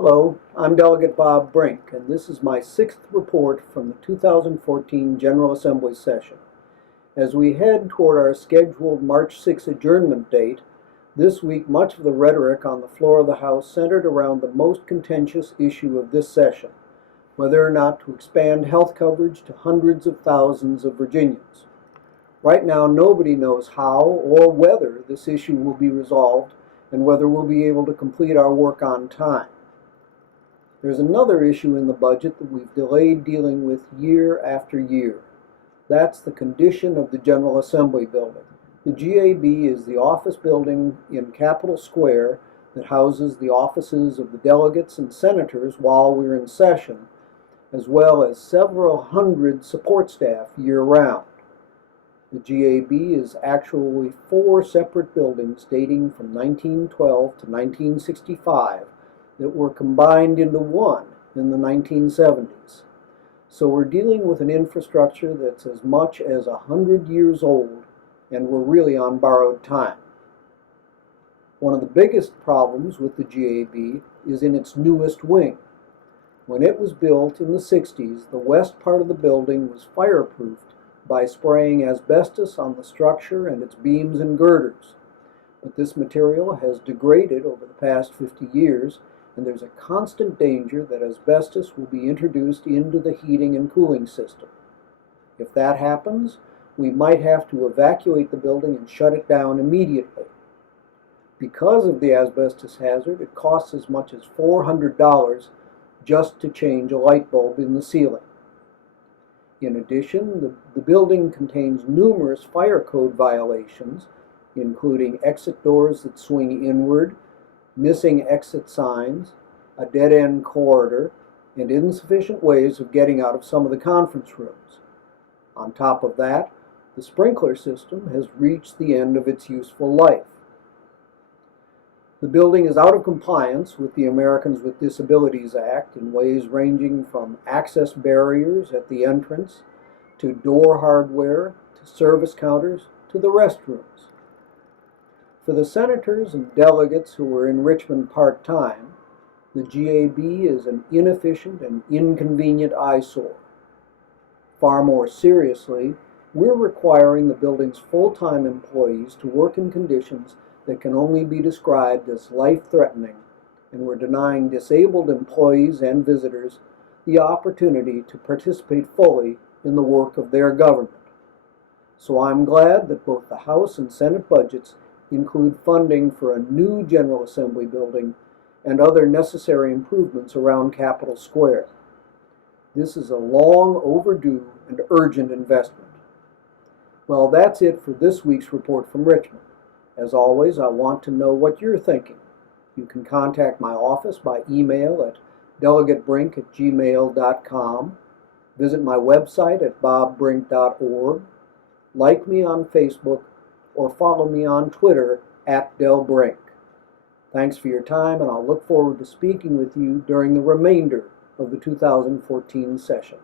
Hello, I'm Delegate Bob Brink, and this is my sixth report from the 2014 General Assembly session. As we head toward our scheduled March 6 adjournment date, this week much of the rhetoric on the floor of the House centered around the most contentious issue of this session, whether or not to expand health coverage to hundreds of thousands of Virginians. Right now, nobody knows how or whether this issue will be resolved and whether we'll be able to complete our work on time. There's another issue in the budget that we've delayed dealing with year after year. That's the condition of the General Assembly building. The GAB is the office building in Capitol Square that houses the offices of the delegates and senators while we're in session, as well as several hundred support staff year-round. The GAB is actually 4 separate buildings dating from 1912 to 1965 that were combined into one in the 1970s. So we're dealing with an infrastructure that's as much as 100 years old, and we're really on borrowed time. One of the biggest problems with the GAB is in its newest wing. When it was built in the 60s, the west part of the building was fireproofed by spraying asbestos on the structure and its beams and girders. But this material has degraded over the past 50 years, and there's a constant danger that asbestos will be introduced into the heating and cooling system. If that happens, we might have to evacuate the building and shut it down immediately. Because of the asbestos hazard, it costs as much as $400 just to change a light bulb in the ceiling. In addition, the building contains numerous fire code violations, including exit doors that swing inward, missing exit signs, a dead-end corridor, and insufficient ways of getting out of some of the conference rooms. On top of that, the sprinkler system has reached the end of its useful life. The building is out of compliance with the Americans with Disabilities Act in ways ranging from access barriers at the entrance, to door hardware, to service counters, to the restrooms. For the senators and delegates who are in Richmond part-time, the GAB is an inefficient and inconvenient eyesore. Far more seriously, we're requiring the building's full-time employees to work in conditions that can only be described as life-threatening, and we're denying disabled employees and visitors the opportunity to participate fully in the work of their government. So I'm glad that both the House and Senate budgets include funding for a new General Assembly building and other necessary improvements around Capitol Square. This is a long overdue and urgent investment. Well, that's it for this week's report from Richmond. As always, I want to know what you're thinking. You can contact my office by email at delegatebrink@gmail.com, visit my website at bobbrink.org, like me on Facebook, or follow me on Twitter @DelBrink. Thanks for your time, and I'll look forward to speaking with you during the remainder of the 2014 session.